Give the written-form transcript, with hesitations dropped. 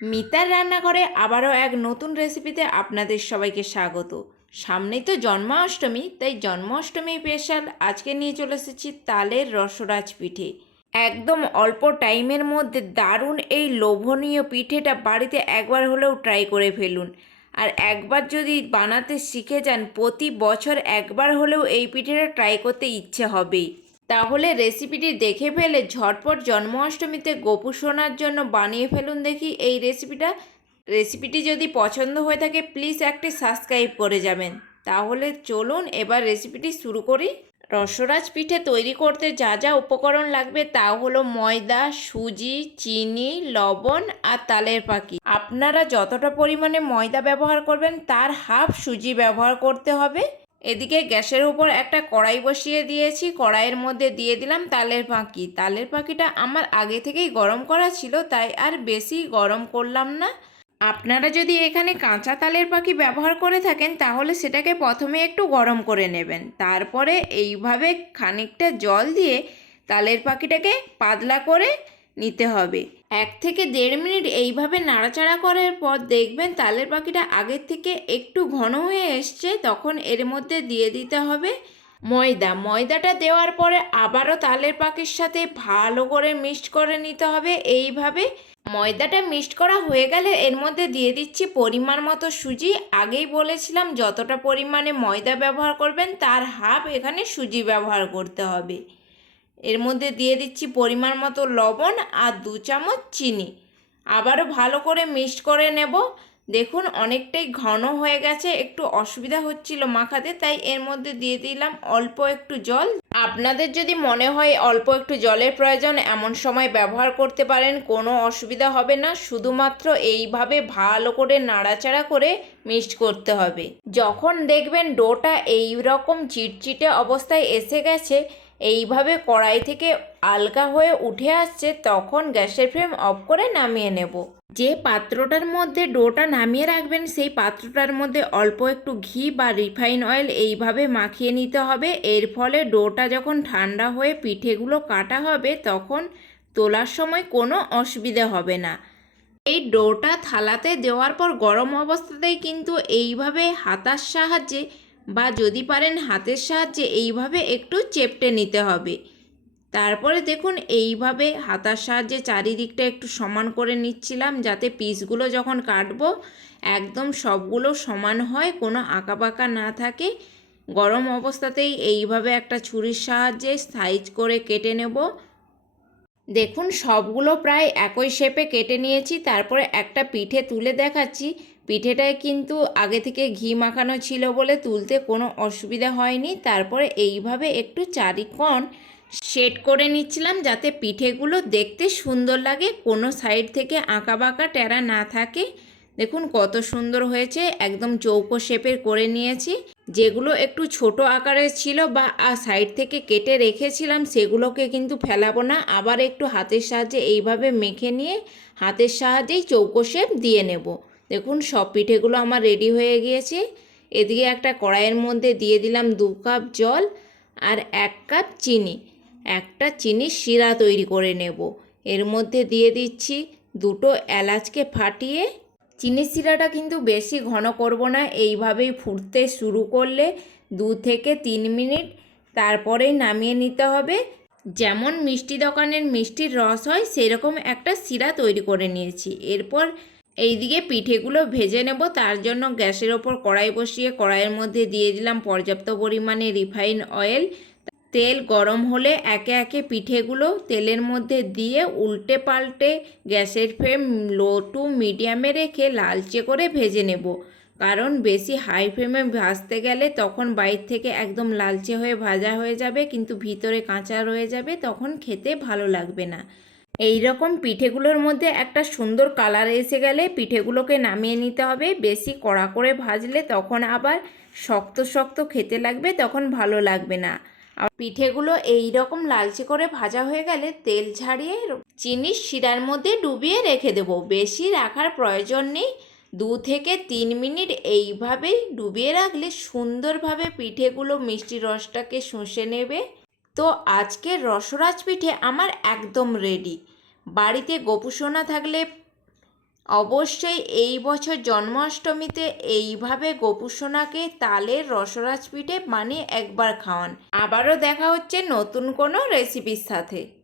মিতার রান্নাঘরে আবারও এক নতুন রেসিপিতে আপনাদের সবাইকে স্বাগত। সামনেই তো জন্মাষ্টমী, তাই জন্মাষ্টমী স্পেশাল আজকে নিয়ে চলে এসেছি তালের রসরাজ পিঠে। একদম অল্প টাইমের মধ্যে দারুণ এই লোভনীয় পিঠেটা বাড়িতে একবার হলেও ট্রাই করে ফেলুন। আর একবার যদি বানাতে শিখে যান, প্রতি বছর একবার হলেও এই পিঠেটা ট্রাই করতে ইচ্ছে হবেই। তাহলে রেসিপিটি দেখে ফেলে ঝটপট জন্মাষ্টমীতে গোপু সোনার জন্য বানিয়ে ফেলুন দেখি এই রেসিপিটি যদি পছন্দ হয়ে থাকে প্লিজ একটি সাবস্ক্রাইব করে যাবেন। তাহলে চলুন এবার রেসিপিটি শুরু করি। রসরাজ পিঠে তৈরি করতে যা যা উপকরণ লাগবে তা হলো ময়দা, সুজি, চিনি, লবণ আর তালের পাখি। আপনারা যতটা পরিমাণে ময়দা ব্যবহার করবেন তার হাফ সুজি ব্যবহার করতে হবে। এদিকে গ্যাসের উপর একটা কড়াই বসিয়ে দিয়েছি, কড়াইয়ের মধ্যে দিয়ে দিলাম তালের পাখি। তালের পাখিটা আমার আগে থেকেই গরম করা ছিল, তাই আর বেশি গরম করলাম না। আপনারা যদি এখানে কাঁচা তালের পাখি ব্যবহার করে থাকেন তাহলে সেটাকে প্রথমে একটু গরম করে নেবেন, তারপরে এইভাবে খানিকটা জল দিয়ে তালের পাখিটাকে পাতলা করে নিতে হবে। 1 থেকে 1.5 মিনিট এইভাবে নাড়াচাড়া করার পর দেখবেন তালের পাখিটা আগের থেকে একটু ঘন হয়ে এসছে, তখন এর মধ্যে দিয়ে দিতে হবে ময়দাটা দেওয়ার পরে আবারও তালের পাখির সাথে ভালো করে মিক্সড করে নিতে হবে। এইভাবে ময়দাটা মিক্সড করা হয়ে গেলে এর মধ্যে দিয়ে দিচ্ছি পরিমাণ মতো সুজি। আগেই বলেছিলাম যতটা পরিমাণে ময়দা ব্যবহার করবেন তার হাফ এখানে সুজি ব্যবহার করতে হবে। এর মধ্যে দিয়ে দিচ্ছি পরিমাণ মতো লবণ আর 2 চামচ চিনি। আবারও ভালো করে মিক্সড করে নেব। দেখুন অনেকটাই ঘন হয়ে গেছে, একটু অসুবিধা হচ্ছিল মাখাতে, তাই এর মধ্যে দিয়ে দিলাম অল্প একটু জল। আপনাদের যদি মনে হয় অল্প একটু জলের প্রয়োজন এমন সময় ব্যবহার করতে পারেন, কোনো অসুবিধা হবে না। শুধুমাত্র এইভাবে ভালো করে নাড়াচাড়া করে মিক্সড করতে হবে। যখন দেখবেন ডোটা এই রকম চিটচিটে অবস্থায় এসে গেছে, এইভাবে কড়াই থেকে আলগা হয়ে উঠে আসছে, তখন গ্যাসের ফ্লেম অফ করে নামিয়ে নেব। যে পাত্রটার মধ্যে ডোটা নামিয়ে রাখবেন সেই পাত্রটার মধ্যে অল্প একটু ঘি বা রিফাইন অয়েল এইভাবে মাখিয়ে নিতে হবে। এর ফলে ডোটা যখন ঠান্ডা হয়ে পিঠেগুলো কাটা হবে তখন তোলার সময় কোনো অসুবিধা হবে না। এই ডোটা থালাতে দেওয়ার পর গরম অবস্থাতেই কিন্তু এইভাবে হাতার সাহায্যে বা যদি পারেন হাতের সাহায্যে এইভাবে একটু চেপটে নিতে হবে। তারপরে দেখুন এইভাবে হাতার সাহায্যে চারিদিকটা একটু সমান করে নিচ্ছিলাম, যাতে পিসগুলো যখন কাটবো একদম সবগুলো সমান হয়, কোনো আঁকাবাঁকা না থাকে। গরম অবস্থাতেই এইভাবে একটা ছুরির সাহায্যে সাইজ করে কেটে নেব। দেখুন সবগুলো প্রায় একই শেপে কেটে নিয়েছি। তারপরে একটা পিঠে তুলে দেখাচ্ছি। পিঠেটায় কিন্তু আগে থেকে ঘি মাখানো ছিল বলে তুলতে কোনো অসুবিধা হয়নি। তারপরে এইভাবে একটু চারিকোণ সেট করে নিচ্ছিলাম যাতে পিঠেগুলো দেখতে সুন্দর লাগে, কোনো সাইড থেকে আঁকাবাঁকা টেরা না থাকে। দেখুন কত সুন্দর হয়েছে, একদম চৌকো শেপের করে নিয়েছি। যেগুলো একটু ছোট আকারের ছিল বা সাইড থেকে কেটে রেখেছিলাম সেগুলোকে কিন্তু ফেলাবো না, আবার একটু হাতের সাহায্যে এইভাবে মেখে নিয়ে হাতের সাহায্যেই চৌকো শেপ দিয়ে নেব। দেখুন সব পিঠেগুলো আমার রেডি হয়ে গিয়েছে। এদিকে একটা কড়াইয়ের মধ্যে দিয়ে দিলাম 2 কাপ জল আর 1 কাপ চিনি। একটা চিনির শিরা তৈরি করে নেব। এর মধ্যে দিয়ে দিচ্ছি 2টো এলাচকে ফাটিয়ে। চিনির শিরাটা কিন্তু বেশি ঘন করব না, এইভাবেই ফুটতে শুরু করলে 2 থেকে 3 মিনিট তারপরেই নামিয়ে নিতে হবে। যেমন মিষ্টি দোকানের মিষ্টির রস হয় সেরকম একটা শিরা তৈরি করে নিয়েছি। এরপর এইদিকে পিঠেগুলো ভেজে নেব। তার জন্য গ্যাসের ওপর কড়াই বসিয়ে কড়াইয়ের মধ্যে দিয়ে দিলাম পর্যাপ্ত পরিমাণে রিফাইন অয়েল। তেল গরম হলে একে একে পিঠেগুলো তেলের মধ্যে দিয়ে উল্টে পাল্টে গ্যাসের ফ্লেম লো টু মিডিয়ামে রেখে লালচে করে ভেজে নেব। কারণ বেশি হাই ফ্লেমে ভাজতে গেলে তখন বাইরে থেকে একদম লালচে হয়ে ভাজা হয়ে যাবে, কিন্তু ভিতরে কাঁচা রয়ে যাবে, তখন খেতে ভালো লাগবে না। এই রকম পিঠেগুলোর মধ্যে একটা সুন্দর কালার এসে গেলে পিঠেগুলোকে নামিয়ে নিতে হবে। বেশি কড়া করে ভাজলে তখন আবার শক্ত শক্ত খেতে লাগবে, তখন ভালো লাগবে না। আর পিঠেগুলো এই রকম লালচে করে ভাজা হয়ে গেলে তেল ঝাড়িয়ে চিনির শিরার মধ্যে ডুবিয়ে রেখে দেব। বেশি রাখার প্রয়োজন নেই, 2 থেকে 3 মিনিট এইভাবেই ডুবিয়ে রাখলে সুন্দরভাবে পিঠেগুলো মিষ্টি রসটাকে শুষে নেবে। তো আজকের রসরাজ পিঠে আমার একদম রেডি। বাড়িতে গোপুসোনা থাকলে অবশ্যই এই বছর জন্মাষ্টমীতে এইভাবে গোপুসোনাকে তালের রসরাজ পিঠে বানিয়ে একবার খাওয়ান। আবারও দেখা হচ্ছে নতুন কোনো রেসিপির সাথে।